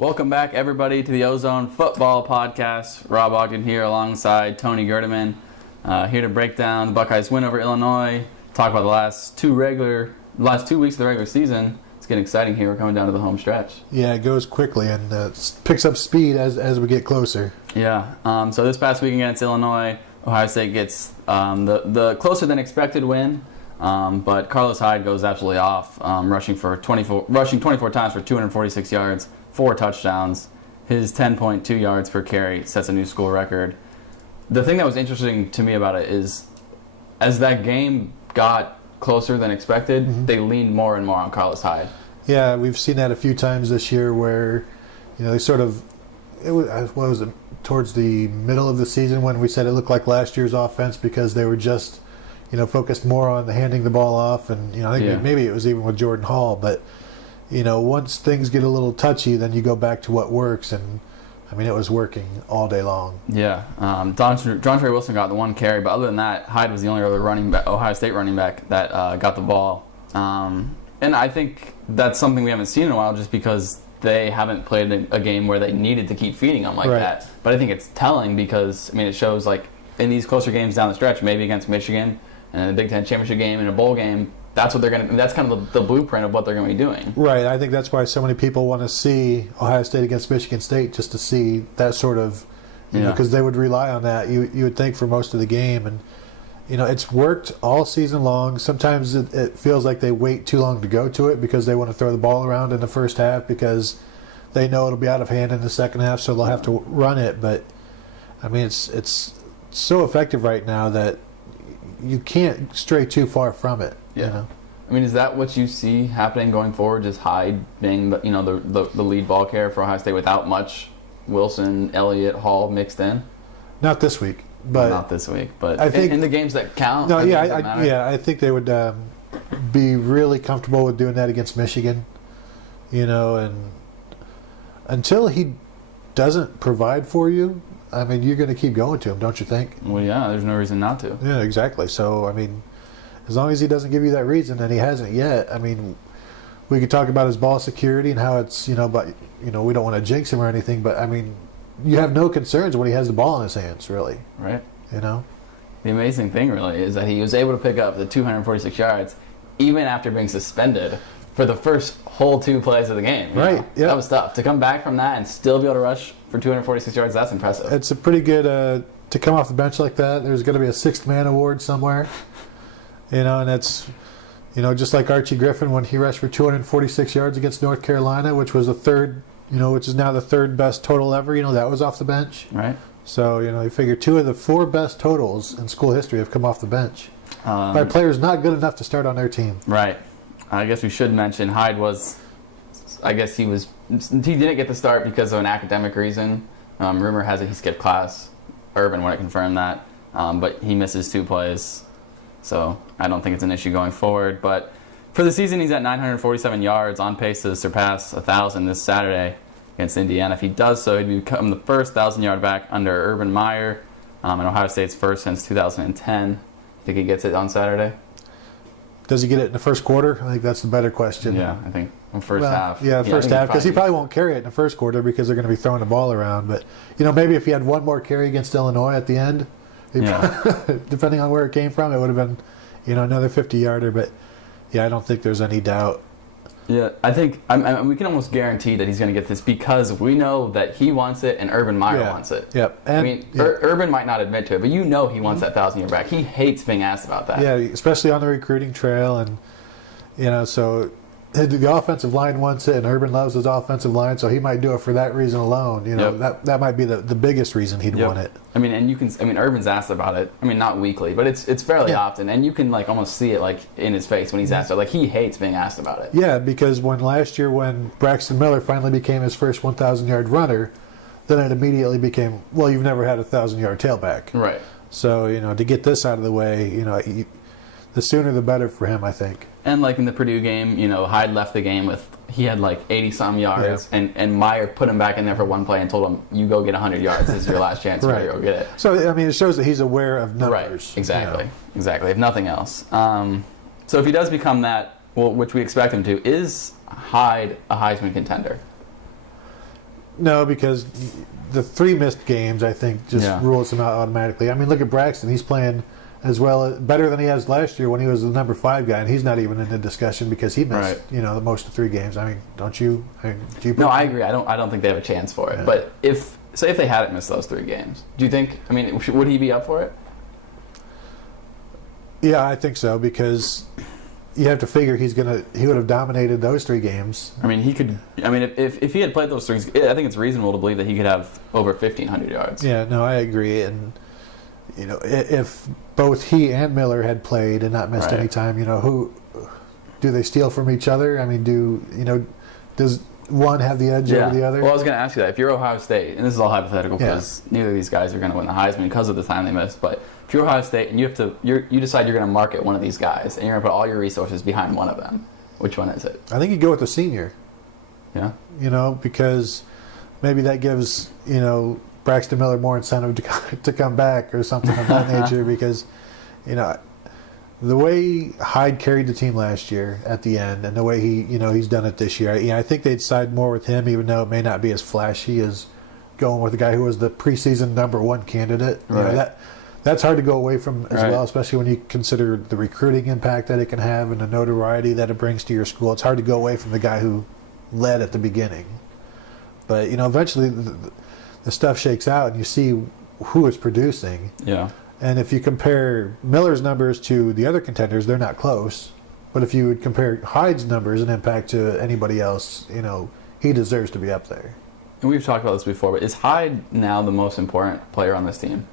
Welcome back, everybody, to the Ozone Football Podcast. Rob Ogden here alongside Tony Gerdeman, here to break down the Buckeyes' win over Illinois, talk about the last two weeks of the regular season. It's getting exciting here. We're coming down to the home stretch. Yeah, it goes quickly and picks up speed as we get closer. Yeah. So this past week against Illinois, Ohio State gets the closer than expected win, but Carlos Hyde goes absolutely off, rushing 24 times for 246 yards. 4 touchdowns. His 10.2 yards per carry sets a new school record. The thing that was interesting to me about it is, as that game got closer than expected, they leaned more and more on Carlos Hyde. Yeah, we've seen that a few times this year where, they sort of, towards the middle of the season when we said it looked like last year's offense because they were just, focused more on handing the ball off. And, I think maybe it was even with Jordan Hall, but once things get a little touchy, then you go back to what works, and it was working all day long. Yeah, Dontre Wilson got the one carry, but other than that, Hyde was the only other Ohio State running back that got the ball. And I think that's something we haven't seen in a while, just because they haven't played a game where they needed to keep feeding them like that. But I think it's telling because it shows like in these closer games down the stretch, maybe against Michigan and a Big Ten championship game and a bowl game. That's what they're going to. That's kind of the blueprint of what they're going to be doing. Right. I think that's why so many people want to see Ohio State against Michigan State, just to see that sort of, because they would rely on that. You would think for most of the game, and it's worked all season long. Sometimes it feels like they wait too long to go to it because they want to throw the ball around in the first half because they know it'll be out of hand in the second half, so they'll have to run it. But it's so effective right now that you can't stray too far from it. Yeah. Is that what you see happening going forward? Just Hyde being the lead ball carrier for Ohio State without much Wilson, Elliott, Hall mixed in? Not this week, but I think in the games that count. No, I think they would be really comfortable with doing that against Michigan. And until he doesn't provide for you, you're going to keep going to him, don't you think? Well, yeah, there's no reason not to. Yeah, exactly. So, as long as he doesn't give you that reason, and he hasn't yet, we could talk about his ball security and how it's, but, we don't want to jinx him or anything, but, you have no concerns when he has the ball in his hands, really. Right. The amazing thing, really, is that he was able to pick up the 246 yards even after being suspended for the first whole 2 plays of the game. Right, yeah. That was tough. To come back from that and still be able to rush for 246 yards, that's impressive. It's a pretty good, to come off the bench like that, there's going to be a sixth man award somewhere. And it's, just like Archie Griffin when he rushed for 246 yards against North Carolina, which was which is now the third best total ever. That was off the bench. Right. So, you figure 2 of the 4 best totals in school history have come off the bench by players not good enough to start on their team. Right. I guess we should mention Hyde he didn't get the start because of an academic reason. Rumor has it he skipped class. Urban wouldn't confirm that. But he misses 2 plays. So I don't think it's an issue going forward. But for the season, he's at 947 yards, on pace to surpass 1,000 this Saturday against Indiana. If he does so, he'd become the first 1,000-yard back under Urban Meyer, and Ohio State's first since 2010. Think he gets it on Saturday? Does he get it in the first quarter? I think that's the better question. Yeah, I think in first half. Yeah, first half, because he probably won't carry it in the first quarter because they're going to be throwing the ball around. But, maybe if he had one more carry against Illinois at the end, depending on where it came from, it would have been, another 50-yarder. But, I don't think there's any doubt. Yeah, I think we can almost guarantee that he's going to get this because we know that he wants it and Urban Meyer wants it. Yep. And, Urban might not admit to it, but he wants that 1,000-yard back. He hates being asked about that. Yeah, especially on the recruiting trail. And, so the offensive line wants it, and Urban loves his offensive line, so he might do it for that reason alone. That might be the biggest reason he'd want it. Urban's asked about it. Not weekly, but it's fairly often, and you can almost see it in his face when he's asked. He hates being asked about it. Yeah, because last year when Braxton Miller finally became his first 1,000-yard runner, then it immediately became, well, you've never had a 1,000-yard tailback. Right. So to get this out of the way, the sooner the better for him, I think. And in the Purdue game, Hyde left the game he had 80-some yards, and Meyer put him back in there for one play and told him, you go get 100 yards. This is your last chance. Right. Go get it. So, it shows that he's aware of numbers. Right, exactly. If nothing else. So if he does become that, which we expect him to, is Hyde a Heisman contender? No, because the 3 missed games, I think, just rules him out automatically. I mean, look at Braxton. He's playing better than he has last year when he was the number 5 guy, and he's not even in the discussion because he missed, the most of 3 games. I mean, don't you? No, I agree. I don't think they have a chance for it. Yeah. But if they hadn't missed those 3 games, do you think? I mean, would he be up for it? Yeah, I think so, because you have to figure he would have dominated those 3 games. I mean, he could. I mean, if he had played those 3, I think it's reasonable to believe that he could have over 1,500 yards. Yeah, no, I agree. And if both he and Miller had played and not missed any time, who do they steal from each other? I mean, does one have the edge over the other? Well, I was going to ask you that. If you're Ohio State, and this is all hypothetical because neither of these guys are going to win the Heisman because of the time they missed, but if you're Ohio State and you decide you're going to market one of these guys and you're going to put all your resources behind one of them, which one is it? I think you go with the senior. Yeah. Because maybe that gives, Braxton Miller more incentive to come back or something of that nature because, the way Hyde carried the team last year at the end and the way he's done it this year, I think they'd side more with him even though it may not be as flashy as going with the guy who was the preseason number 1 candidate. Right. That's hard to go away from as well, especially when you consider the recruiting impact that it can have and the notoriety that it brings to your school. It's hard to go away from the guy who led at the beginning. But, eventually the stuff shakes out and you see who is producing. Yeah. And if you compare Miller's numbers to the other contenders, they're not close. But if you would compare Hyde's numbers and impact to anybody else, he deserves to be up there. And we've talked about this before, but is Hyde now the most important player on this team?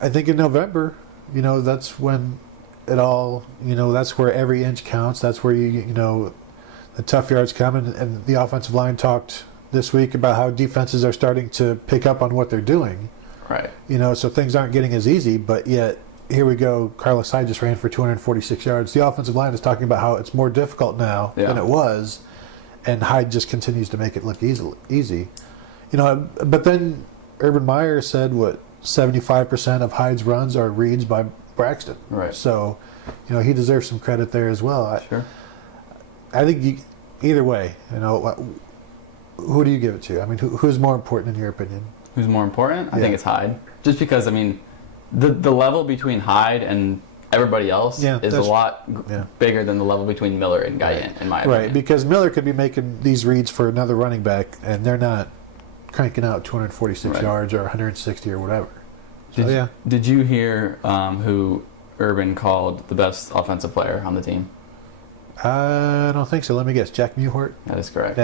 I think in November, that's when it all, that's where every inch counts. That's where the tough yards come. And the offensive line talked this week about how defenses are starting to pick up on what they're doing. Right. So things aren't getting as easy, but yet here we go. Carlos Hyde just ran for 246 yards. The offensive line is talking about how it's more difficult now than it was, and Hyde just continues to make it look easy. But then Urban Meyer said 75% of Hyde's runs are reads by Braxton. Right. So, he deserves some credit there as well. Sure. I think either way, who do you give it to? I mean, who's more important in your opinion? Who's more important? I think it's Hyde. Just because, I mean, the level between Hyde and everybody else is a lot bigger than the level between Miller and Guyan, in my opinion. Right, because Miller could be making these reads for another running back, and they're not cranking out 246 yards or 160 or whatever. Did you hear who Urban called the best offensive player on the team? I don't think so. Let me guess. Jack Mewhort? That is correct.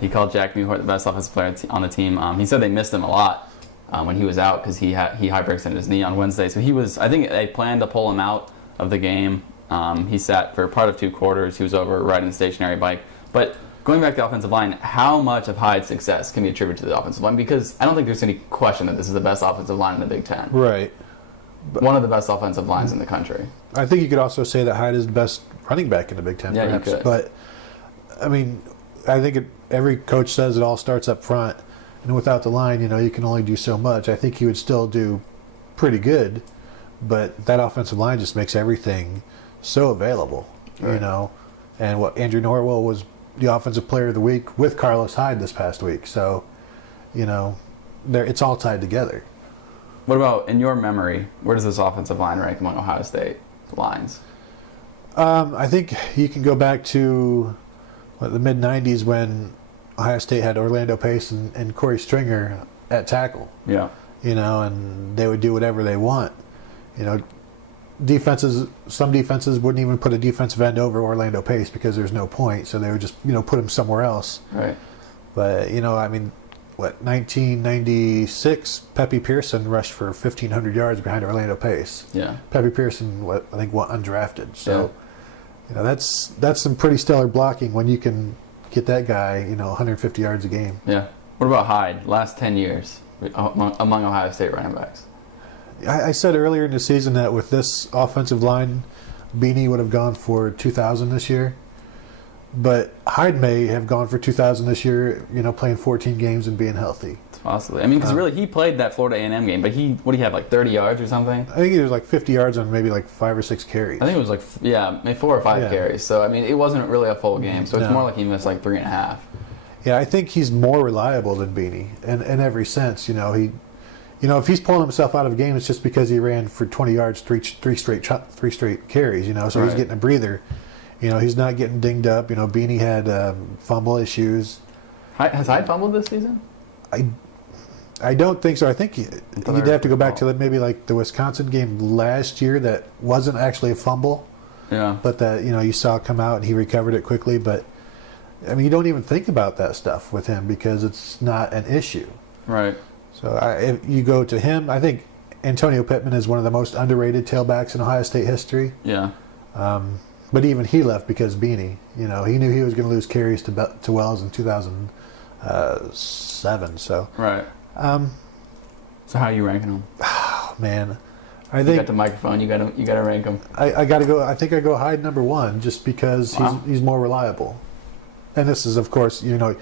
He called Jack Mewhort the best offensive player on the team. He said they missed him a lot when he was out because he hyperextended his knee on Wednesday. So I think they planned to pull him out of the game. He sat for part of 2 quarters. He was over riding the stationary bike. But going back to the offensive line, how much of Hyde's success can be attributed to the offensive line? Because I don't think there's any question that this is the best offensive line in the Big Ten. Right. One of the best offensive lines in the country. I think you could also say that Hyde is the best running back in the Big Ten, perhaps. You could. But, I mean, I think every coach says it all starts up front. And without the line, you can only do so much. I think he would still do pretty good. But that offensive line just makes everything so available, And Andrew Norwell was the offensive player of the week with Carlos Hyde this past week. So, it's all tied together. What about, in your memory, where does this offensive line rank among Ohio State lines? I think you can go back to the mid-'90s when Ohio State had Orlando Pace and Corey Stringer at tackle. Yeah. And they would do whatever they want. Some defenses wouldn't even put a defensive end over Orlando Pace because there's no point, so they would just, put him somewhere else. Right. But, 1996, Pepe Pearson rushed for 1,500 yards behind Orlando Pace. Yeah. Pepe Pearson, I think, went undrafted. So, that's some pretty stellar blocking when you can get that guy, 150 yards a game. Yeah. What about Hyde? Last 10 years among Ohio State running backs. I said earlier in the season that with this offensive line, Beanie would have gone for 2,000 this year. But Hyde may have gone for 2,000 this year, playing 14 games and being healthy. Possibly. I mean, because really, he played that Florida A&M game, but what do you have, like 30 yards or something? I think he was like 50 yards on maybe like 5 or 6 carries. I think it was maybe 4 or 5 carries. So, I mean, it wasn't really a full game. So it's more like he missed like 3.5. Yeah, I think he's more reliable than Beanie in every sense. If he's pulling himself out of a game, it's just because he ran for 20 yards, three straight carries. So he's getting a breather. He's not getting dinged up. Beanie had fumble issues. Has Hyde fumbled this season? I don't think so. I think you'd have to go back to maybe like the Wisconsin game last year that wasn't actually a fumble. Yeah. But that you saw come out and he recovered it quickly. But I mean, you don't even think about that stuff with him because it's not an issue. Right. So if you go to him, I think Antonio Pittman is one of the most underrated tailbacks in Ohio State history. Yeah. But even he left because Beanie. He knew he was going to lose carries to Wells in 2007. So. Right. So how are you ranking them? Oh man, You got the microphone. You got to rank them. I got to go. I think I go Hyde number 1 just because he's more reliable. And this is, of course, you're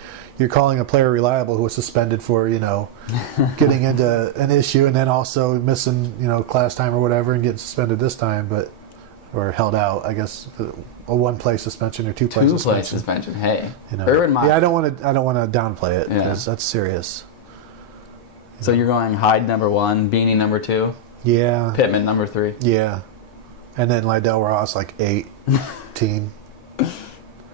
calling a player reliable who was suspended for getting into an issue and then also missing class time or whatever and getting suspended this time, or held out. I guess a 1-play suspension or 2-play suspension. 2-play suspension. Hey, Urban Meyer. Yeah, I don't want to downplay it because that's serious. So you're going Hyde number 1, Beanie number 2. Yeah. Pittman number 3. Yeah. And then Lydell Ross like 18.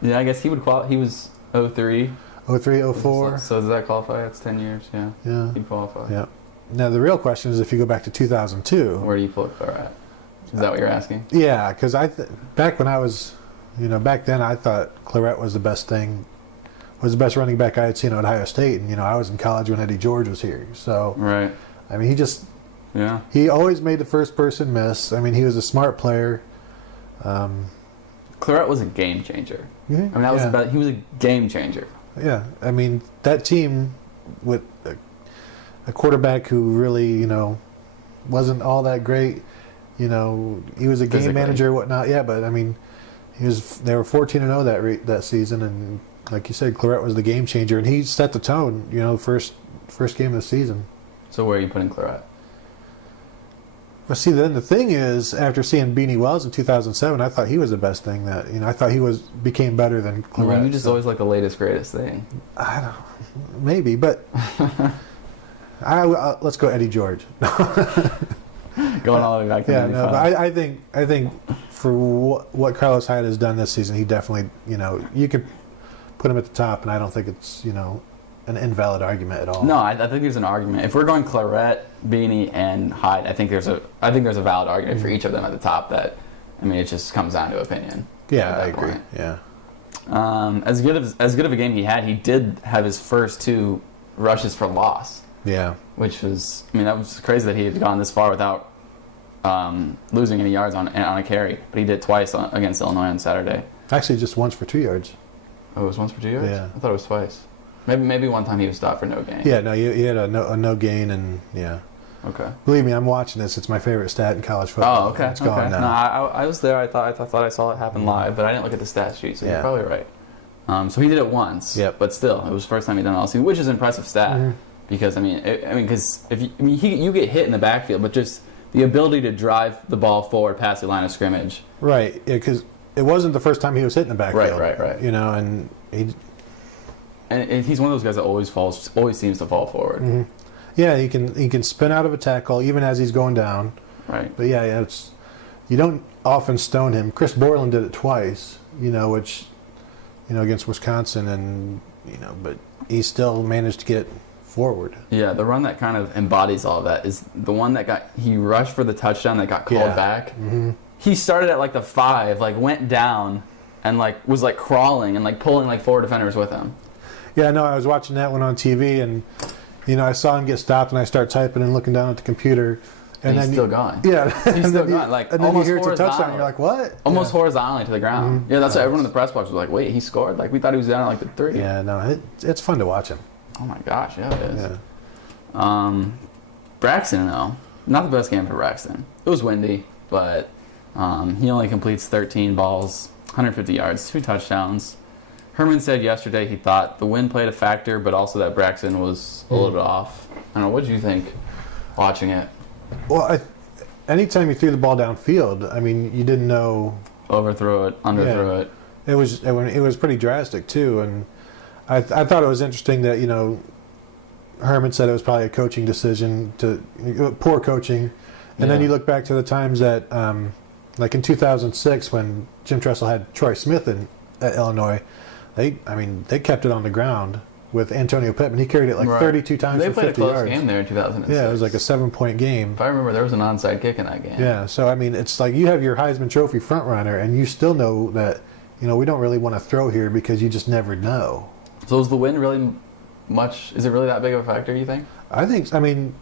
Yeah, I guess he would qualify. He was 03. 03, 04. So does that qualify? That's 10 years. Yeah. Yeah. He'd qualify. Yeah. Now the real question is if you go back to 2002. Where do you put Claret? Is that what you're asking? Yeah, because back when I was, back then I thought Claret was the best running back I had seen at Ohio State, and I was in college when Eddie George was here. So right. I mean, he always made the first person miss. I mean, he was a smart player. Claret was a game changer. Mm-hmm. I mean, he was a game changer. Yeah, I mean that team with a quarterback who really wasn't all that great. He was a game manager, whatnot. Yeah, but I mean, they were 14-0 that season, and like you said, Claret was the game changer, and he set the tone. First game of the season. So where are you putting Claret? Well, see, then the thing is, after seeing Beanie Wells in 2007, I thought he was the best thing. I thought he became better than Claret. Well, you just always like the latest greatest thing. I don't, maybe, but let's go Eddie George. Going all the way back to 95. No, but I think for what Carlos Hyde has done this season, he definitely, you could put him at the top, and I don't think it's, an invalid argument at all. No, I think there's an argument. If we're going Claret, Beanie, and Hyde, I think there's a valid argument for each of them at the top. That, I mean, it just comes down to opinion. Yeah, I agree. Yeah. As good of a game he had, he did have his first 2 rushes for loss. Yeah. Which was, I mean, that was crazy that he had gone this far without losing any yards on a carry. But he did twice against Illinois on Saturday. Actually, just once for 2 yards. Oh, it was once for 2 yards? Yeah. I thought it was twice. Maybe one time he was stopped for no gain. Yeah, no, he had a no gain, and yeah. Okay. Believe me, I'm watching this. It's my favorite stat in college football. Oh, okay. It's gone now. No, I was there. I thought I saw it happen live, but I didn't look at the stat sheet, so you're probably right. So he did it once. Yep. But still, it was the first time he'd done it all season, which is an impressive stat. Mm-hmm. Because because if you get hit in the backfield, but just the ability to drive the ball forward past the line of scrimmage. Right. Because it wasn't the first time he was hit in the backfield. Right. And he. And he's one of those guys that always seems to fall forward. Mm-hmm. Yeah, he can spin out of a tackle even as he's going down. Right. But yeah, you don't often stone him. Chris Borland did it twice, which against Wisconsin, and but he still managed to get forward. Yeah, the run that kind of embodies all of that is the one that he rushed for the touchdown that got called back. Mm-hmm. He started at the 5, went down, and was crawling and pulling 4 defenders with him. Yeah, no, I was watching that one on TV, and I saw him get stopped, and I start typing and looking down at the computer, and he's still gone. Yeah, he's still gone. And then you hear it's a touchdown, and you're like, what? Almost horizontally to the ground. Mm-hmm. Yeah, that's why everyone in the press box was like, wait, he scored? We thought he was down at the 3. Yeah, no, it's fun to watch him. Oh my gosh, yeah, it is. Yeah. Braxton, though, not the best game for Braxton. It was windy, but he only completes 13 balls, 150 yards, 2 touchdowns. Herman said yesterday he thought the wind played a factor, but also that Braxton was a little bit off. I don't know, what did you think watching it? Well, anytime you threw the ball downfield, I mean, you didn't know... Overthrow it, underthrow it. It was pretty drastic, too, and I thought it was interesting that Herman said it was probably a coaching decision poor coaching, and then you look back to the times that like in 2006 when Jim Tressel had Troy Smith at Illinois, they kept it on the ground with Antonio Pittman. He carried it like 32 times for 50 yards. They played a close game there in 2006. Yeah, it was like a 7-point game. If I remember, there was an onside kick in that game. Yeah, so I mean, it's like you have your Heisman Trophy front runner, and you still know that we don't really want to throw here because you just never know. So is the wind really much? Is it really that big of a factor, you think? I think. I mean,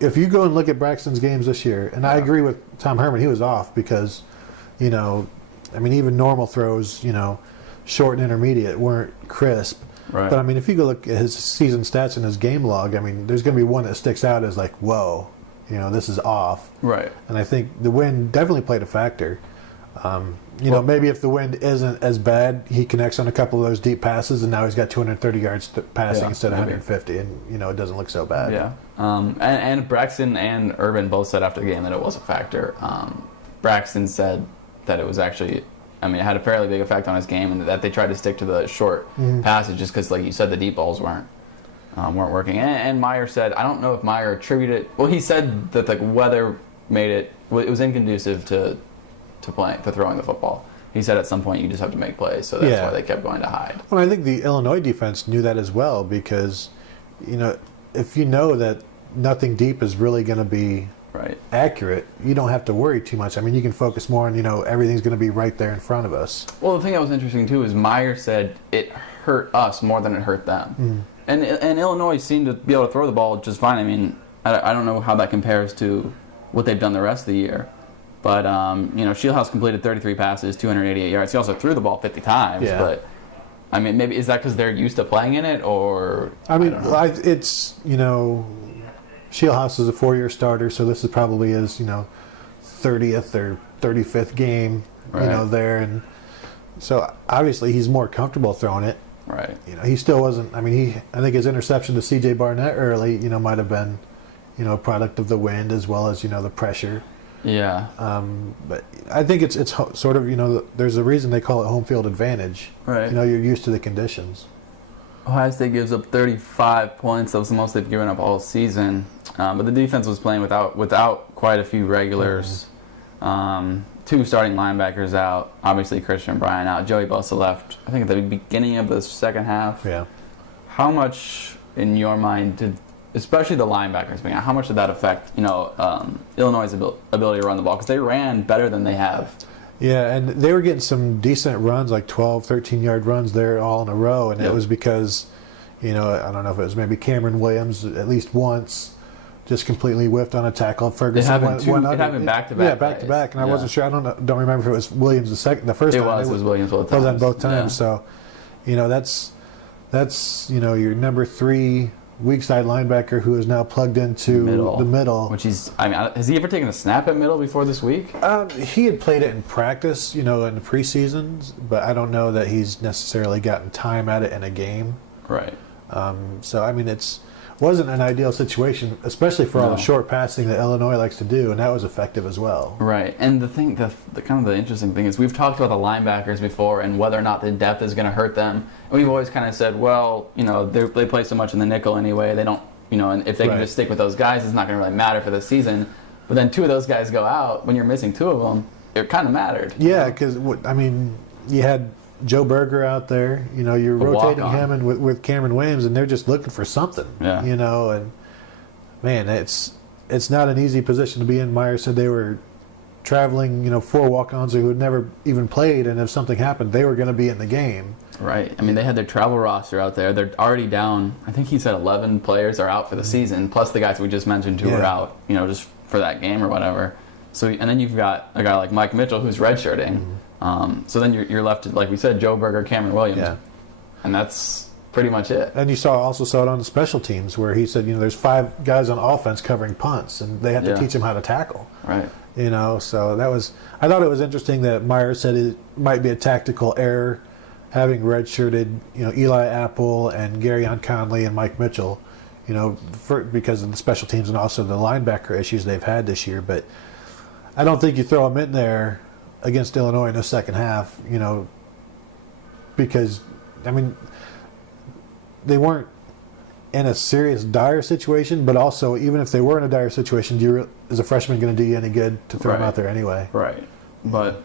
if you go and look at Braxton's games this year, and I agree with Tom Herman, he was off because, even normal throws, short and intermediate weren't crisp. Right. But I mean, if you go look at his season stats and his game log, I mean, there's going to be one that sticks out as like, whoa, this is off. Right. And I think the wind definitely played a factor. Maybe if the wind isn't as bad, he connects on a couple of those deep passes, and now he's got 230 yards passing instead of 150, and it doesn't look so bad. Yeah. And Braxton and Urban both said after the game that it was a factor. Braxton said that it was actually, it had a fairly big effect on his game, and that they tried to stick to the short passes just because, like you said, the deep balls weren't working. And Meyer said, I don't know if Meyer attributed it. Well, he said that the weather made it was inconducive to throwing the football. He said at some point you just have to make plays, so that's why they kept going to Hyde. Well, I think the Illinois defense knew that as well because, if you know that nothing deep is really going to be accurate, you don't have to worry too much. I mean, you can focus more on, everything's going to be right there in front of us. Well, the thing that was interesting too is Meyer said it hurt us more than it hurt them. And Illinois seemed to be able to throw the ball just fine. I mean, I don't know how that compares to what they've done the rest of the year. But, Shieldhouse completed 33 passes, 288 yards. He also threw the ball 50 times. Yeah. But, maybe is that because they're used to playing in it, or? It's, Shieldhouse is a 4-year starter, so this is probably his, 30th or 35th game, there. And so, obviously, he's more comfortable throwing it. Right. He still wasn't, I think his interception to C.J. Barnett early, might have been, a product of the wind as well as, the pressure. Yeah. But I think it's sort of, there's a reason they call it home field advantage. Right. You're used to the conditions. Ohio State gives up 35 points. That was the most they've given up all season. But the defense was playing without quite a few regulars. 2 starting linebackers out. Obviously, Christian Bryant out. Joey Bosa left, I think, at the beginning of the second half. Yeah. How much, in your mind, especially the linebackers, how much did that affect, Illinois' ability to run the ball? Because they ran better than they have. Yeah, and they were getting some decent runs, like 12, 13-yard runs there all in a row, and it was because, I don't know if it was maybe Cameron Williams at least once just completely whiffed on a tackle. Ferguson it happened back-to-back. Yeah, back-to-back, and I wasn't sure. Don't remember if it was Williams the first time. It was Williams both times. Both on both times. Yeah. So, that's your number 3 weak side linebacker who is now plugged into the middle. Which has he ever taken a snap at middle before this week? He had played it in practice, in the preseasons, but I don't know that he's necessarily gotten time at it in a game. Right. So, it wasn't an ideal situation, especially for all the short passing that Illinois likes to do, and that was effective as well. Right. And the kind of the interesting thing is we've talked about the linebackers before and whether or not the depth is going to hurt them. And we've always kind of said, well, they play so much in the nickel anyway. They don't, and if they can just stick with those guys, it's not going to really matter for the season. But then 2 of those guys go out. When you're missing 2 of them, it kind of mattered. Yeah, because, you had Joe Berger out there, you're rotating him and with Cameron Williams, and they're just looking for something, and man, it's not an easy position to be in. Meyer said they were traveling, 4 walk-ons who had never even played, and if something happened, they were going to be in the game. Right. They had their travel roster out there. They're already down, I think he said 11 players are out for the season, plus the guys we just mentioned who are out, just for that game or whatever. So, and then you've got a guy like Mike Mitchell who's redshirting. So then you're left to, like we said, Joe Berger, Cameron Williams, and that's pretty much it. And you also saw it on the special teams where he said, there's 5 guys on offense covering punts, and they have to teach them how to tackle. Right. So I thought it was interesting that Meyer said it might be a tactical error having redshirted, Eli Apple and Garyon Conley and Mike Mitchell, because of the special teams and also the linebacker issues they've had this year. But I don't think you throw them in there against Illinois in the second half, because, they weren't in a serious dire situation, but also even if they were in a dire situation, is a freshman going to do you any good to throw him out there anyway? Right. But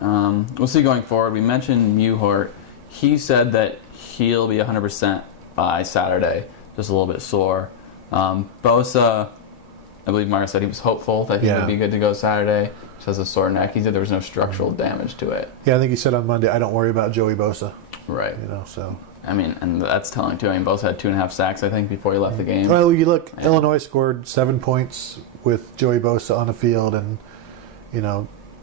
we'll see going forward. We mentioned Muhort. He said that he'll be 100% by Saturday, just a little bit sore. Bosa, I believe Meyer said he was hopeful that he would be good to go Saturday. Just has a sore neck. He said there was no structural damage to it. Yeah, I think he said on Monday, I don't worry about Joey Bosa. Right. So. I mean, and that's telling too. I mean, Bosa had 2.5 sacks, I think, before he left the game. Well, you look, Illinois scored 7 points with Joey Bosa on the field and,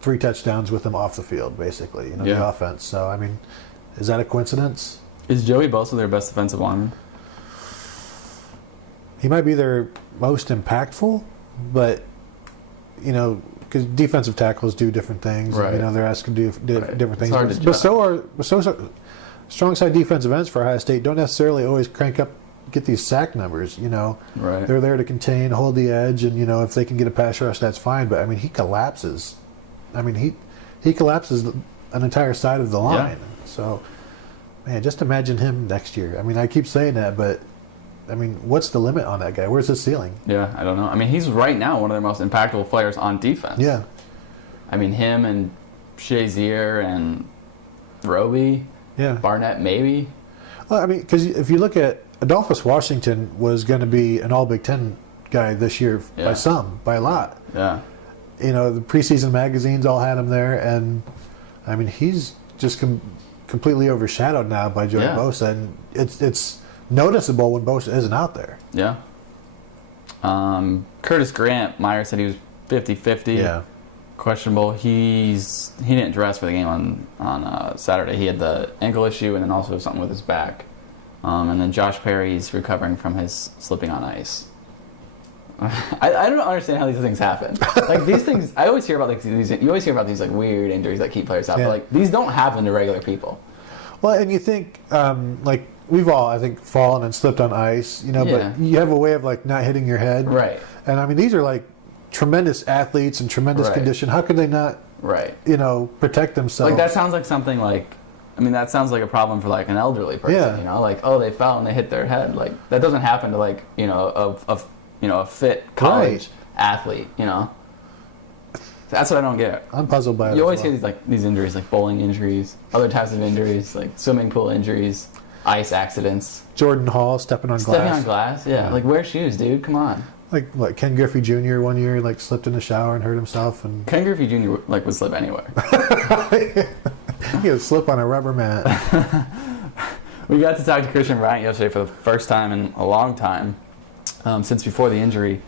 3 touchdowns with him off the field, basically, the offense. So, I mean, is that a coincidence? Is Joey Bosa their best defensive lineman? He might be their most impactful, but, because defensive tackles do different things. Right. And, they're asked to do different things. Hard to but so strong side defensive ends for Ohio State don't necessarily always get these sack numbers, Right. They're there to contain, hold the edge, and, if they can get a pass rush, that's fine. But, I mean, he collapses. I mean, he collapses an entire side of the line. Yeah. So, man, just imagine him next year. I mean, I keep saying that, but, I mean, what's the limit on that guy? Where's his ceiling? Yeah, I don't know. I mean, he's right now one of their most impactful players on defense. Yeah. I mean, him and Shazier and Roby. Yeah. Barnett, maybe. Well, I mean, because if you look at Adolphus Washington was going to be an All Big Ten guy this year by a lot. Yeah. The preseason magazines all had him there, and I mean, he's just completely overshadowed now by Joey Bosa, and it's noticeable when Bosa isn't out there. Yeah. Curtis Grant, Meyer said he was 50-50. Yeah. Questionable. He didn't dress for the game on Saturday. He had the ankle issue and then also something with his back. And then Josh Perry's recovering from his slipping on ice. I don't understand how these things happen. Like these things, I always hear about these. You always hear about these weird injuries that keep players out. Yeah. But these don't happen to regular people. Well, and you think we've all, I think, fallen and slipped on ice. But you have a way of not hitting your head. Right. And I mean, these are tremendous athletes and tremendous condition. How could they not, protect themselves? That sounds like something that sounds like a problem for an elderly person. Yeah. They fell and they hit their head. That doesn't happen to a fit college athlete. That's what I don't get. I'm puzzled by it. You always hear these injuries, bowling injuries, other types of injuries, swimming pool injuries, ice accidents. Jordan Hall stepping on glass. Yeah. Wear shoes, dude. Come on. Ken Griffey Jr. one year slipped in the shower and hurt himself, and Ken Griffey Jr. would slip anywhere. He would slip on a rubber mat. We got to talk to Christian Bryant yesterday for the first time in a long time, since before the injury.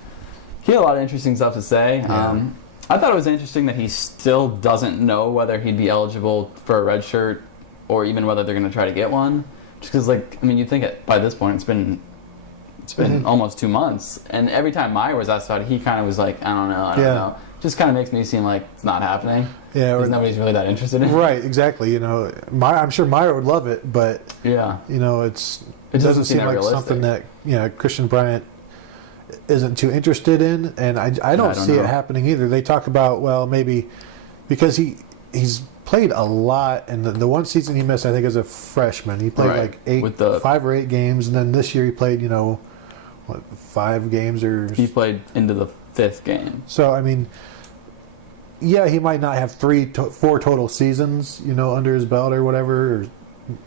He had a lot of interesting stuff to say. Yeah. I thought it was interesting that he still doesn't know whether he'd be eligible for a red shirt or even whether they're going to try to get one. Just because, you'd think by this point it's been almost 2 months, and every time Meyer was asked about it, he kind of was like, I don't know. Just kind of makes me seem like it's not happening. Yeah, because nobody's really that interested in it. Right, exactly. I'm sure Meyer would love it, but it doesn't seem like something that Christian Bryant isn't too interested in, and I don't see it happening either. They talk about maybe because he's played a lot, and the one season he missed, I think, as a freshman, he played 5 or 8 games, and then this year he played 5 games or he played into the 5th game. So I mean, he might not have 4 total seasons under his belt or whatever, or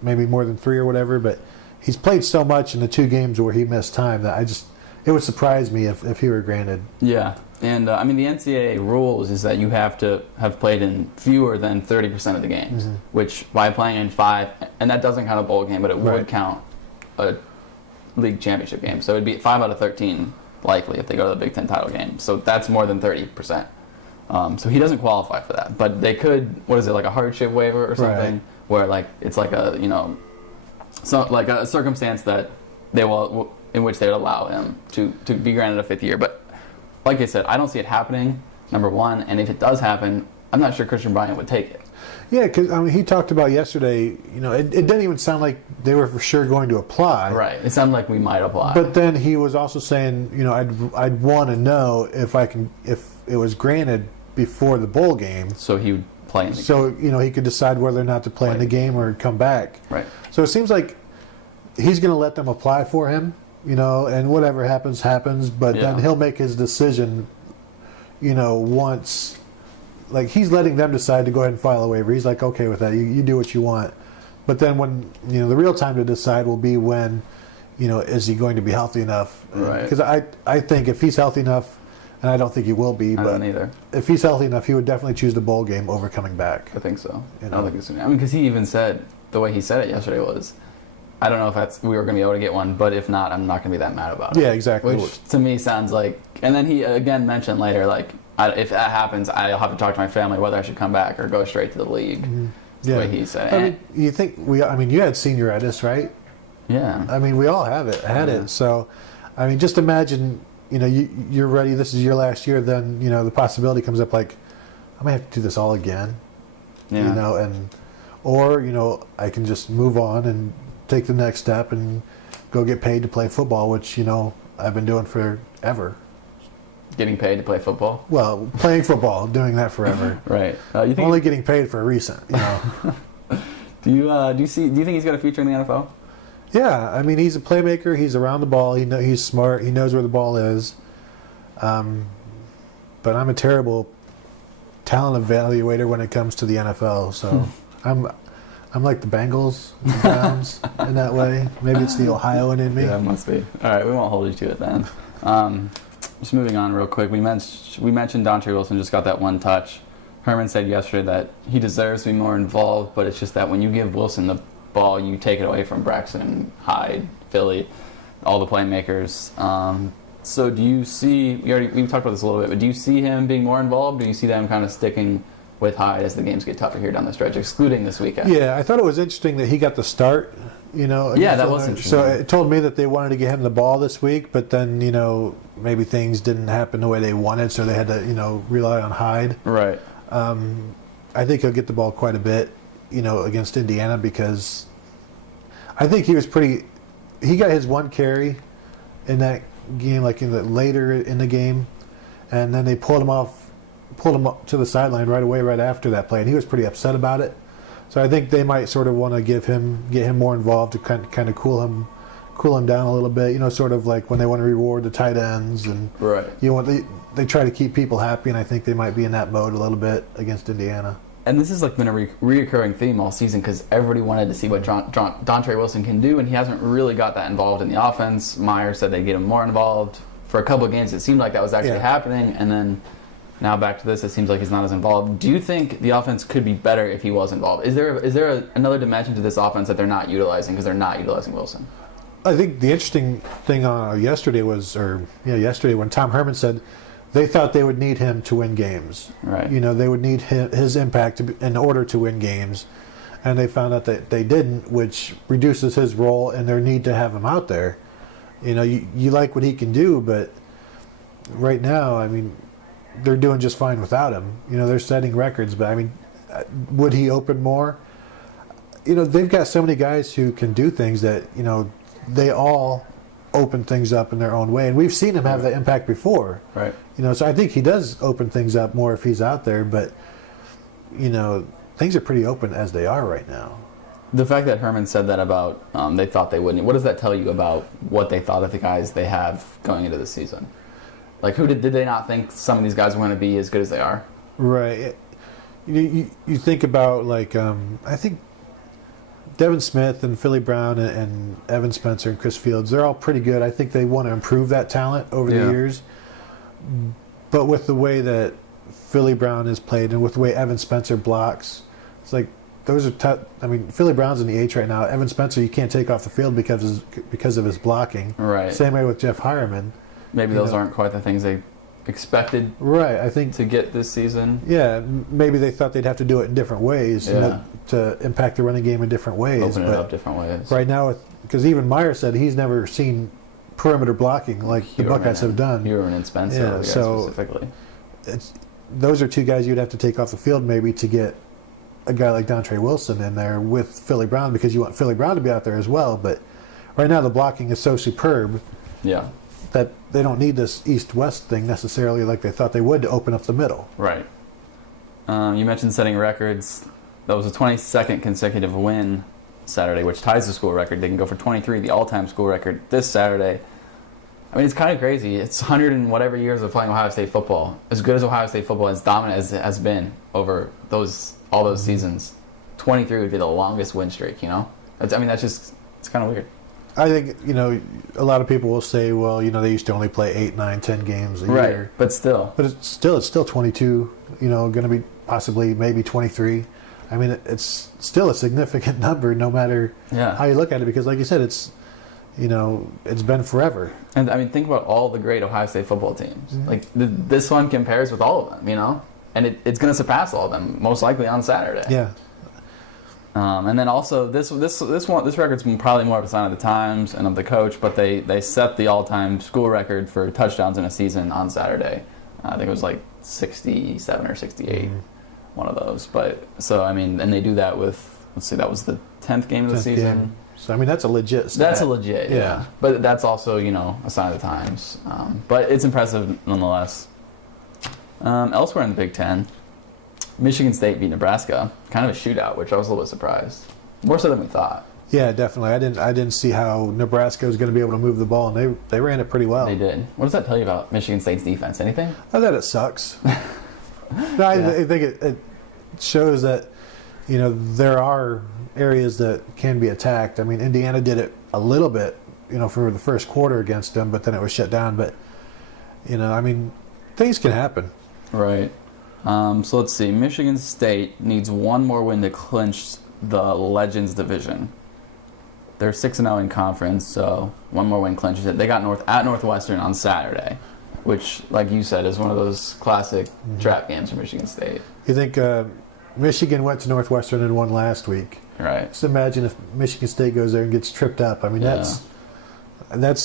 maybe more than 3 or whatever, but he's played so much in the 2 games where he missed time that it would surprise me if he were granted. Yeah. And, the NCAA rules is that you have to have played in fewer than 30% of the games, which by playing in 5, and that doesn't count a bowl game, but it would count a league championship game. So it would be 5 out of 13 likely if they go to the Big Ten title game. So that's more than 30%. So he doesn't qualify for that. But they could, a hardship waiver or something, where it's a circumstance that they will, in which they would allow him to be granted a 5th year. But like I said, I don't see it happening, number one. And if it does happen, I'm not sure Christian Bryant would take it. Yeah, because he talked about yesterday, it didn't even sound like they were for sure going to apply. Right. It sounded like we might apply. But then he was also saying, I'd want to know if it was granted before the bowl game. So he would play in the game. So, he could decide whether or not to play in the game or come back. Right. So it seems like he's going to let them apply for him, and whatever happens, happens. But then he'll make his decision, once. Like, he's letting them decide to go ahead and file a waiver. He's like, okay with that. You do what you want. But then when, the real time to decide will be when, is he going to be healthy enough? Right. Because I think if he's healthy enough, and I don't think he will be, but I don't either. If he's healthy enough, he would definitely choose the bowl game over coming back. I think so. I don't think it's. I mean, because he even said, the way he said it yesterday was, I don't know if we were going to be able to get one, but if not, I'm not going to be that mad about it. Yeah, exactly. Which to me sounds like, and then he again mentioned later, like, if that happens, I'll have to talk to my family whether I should come back or go straight to the league. Mm-hmm. The way he said it. I mean, you think you had senioritis, right? Yeah. I mean, we all had it. So, I mean, just imagine, you're ready. This is your last year. Then, the possibility comes up like, I might have to do this all again. Yeah. Or I can just move on and take the next step and go get paid to play football, which I've been doing forever. Getting paid to play football? Well, playing football, doing that forever. Right. You think only getting paid for a recent. Do you think he's got a future in the NFL? Yeah, I mean, he's a playmaker. He's around the ball. He's smart. He knows where the ball is. But I'm a terrible talent evaluator when it comes to the NFL. So I'm like the Bengals, the Browns in that way. Maybe it's the Ohioan in me. Yeah, it must be. All right, we won't hold you to it then. Just moving on real quick. We mentioned Dontre Wilson just got that one touch. Herman said yesterday that he deserves to be more involved, but it's just that when you give Wilson the ball, you take it away from Braxton, Hyde, Philly, all the playmakers. So do you see, we talked about this a little bit, but do you see him being more involved? Do you see them kind of sticking with Hyde as the games get tougher here down the stretch, excluding this weekend? Yeah, I thought it was interesting that he got the start. Yeah, that was interesting. So it told me that they wanted to get him the ball this week, but then, maybe things didn't happen the way they wanted, so they had to, rely on Hyde. Right. I think he'll get the ball quite a bit, against Indiana because I think he got his one carry in that game, like later in the game, and then they pulled him up to the sideline right away, right after that play, and he was pretty upset about it. So I think they might sort of want to get him more involved to kind of cool him down a little bit. Sort of like when they want to reward the tight ends, and right. They try to keep people happy, and I think they might be in that mode a little bit against Indiana. And this has been a reoccurring theme all season because everybody wanted to see what Dontre Wilson can do, and he hasn't really got that involved in the offense. Meyer said they'd get him more involved. For a couple of games, it seemed like that was actually happening, and then now back to this, it seems like he's not as involved. Do you think the offense could be better if he was involved? Is there another dimension to this offense that they're not utilizing because they're not utilizing Wilson? I think the interesting thing yesterday when Tom Herman said they thought they would need him to win games. Right. They would need his impact in order to win games, and they found out that they didn't, which reduces his role and their need to have him out there. You like what he can do, but right now, I mean, they're doing just fine without him. They're setting records, but I mean, would he open more? They've got so many guys who can do things that, they all open things up in their own way. And we've seen him have that impact before. Right. So I think he does open things up more if he's out there, but, things are pretty open as they are right now. The fact that Herman said that about they thought they wouldn't, what does that tell you about what they thought of the guys they have going into the season? Like, did they not think some of these guys were going to be as good as they are? Right. You think about, I think Devin Smith and Philly Brown and Evan Spencer and Chris Fields, they're all pretty good. I think they want to improve that talent over the years. But with the way that Philly Brown is played and with the way Evan Spencer blocks, it's like those are tough. I mean, Philly Brown's in the H right now. Evan Spencer you can't take off the field because of his blocking. Right. Same way with Jeff Hireman. Maybe those aren't quite the things they expected. Right, I think to get this season. Yeah, maybe they thought they'd have to do it in different ways to impact the running game in different ways. Open it up different ways. Right now, because even Meyer said he's never seen perimeter blocking like the Buckeyes have done. Huerman and Spencer, specifically. Those are two guys you'd have to take off the field maybe to get a guy like Dontre Wilson in there with Philly Brown because you want Philly Brown to be out there as well. But right now the blocking is so superb. Yeah. That they don't need this east-west thing necessarily like they thought they would to open up the middle. Right. You mentioned setting records. That was a 22nd consecutive win Saturday, which ties the school record. They can go for 23, the all-time school record, this Saturday. I mean, it's kind of crazy. It's 100 and whatever years of playing Ohio State football. As good as Ohio State football, as dominant as it has been over all those seasons, 23 would be the longest win streak, you know? It's kind of weird. I think, a lot of people will say, well, they used to only play 8, 9, 10 games a right, year. But still. But it's still 22, going to be possibly maybe 23. I mean, it's still a significant number no matter how you look at it, because like you said, it's been forever. And I mean, think about all the great Ohio State football teams. Mm-hmm. Like this one compares with all of them, and it's going to surpass all of them most likely on Saturday. Yeah. And then also this record's probably more of a sign of the times and of the coach, but they set the all-time school record for touchdowns in a season on Saturday. I think it was like 67 or 68, one of those. But so I mean, and they do that with that was the 10th game of the season. Game. So I mean, that's a legit stat. That's a legit, yeah. But that's also a sign of the times. But it's impressive nonetheless. Elsewhere in the Big Ten, Michigan State beat Nebraska, kind of a shootout, which I was a little bit surprised, more so than we thought. Yeah, definitely. I didn't see how Nebraska was going to be able to move the ball, and they ran it pretty well. They did. What does that tell you about Michigan State's defense? Anything? I thought it sucks. I think it shows that there are areas that can be attacked. I mean, Indiana did it a little bit, for the first quarter against them, but then it was shut down. But I mean, things can happen. Right. So let's see. Michigan State needs one more win to clinch the Legends division. They're 6-0 in conference, so one more win clinches it. They got at Northwestern on Saturday, which, like you said, is one of those classic trap games for Michigan State. You think Michigan went to Northwestern and won last week? Right. Just imagine if Michigan State goes there and gets tripped up. I mean, that's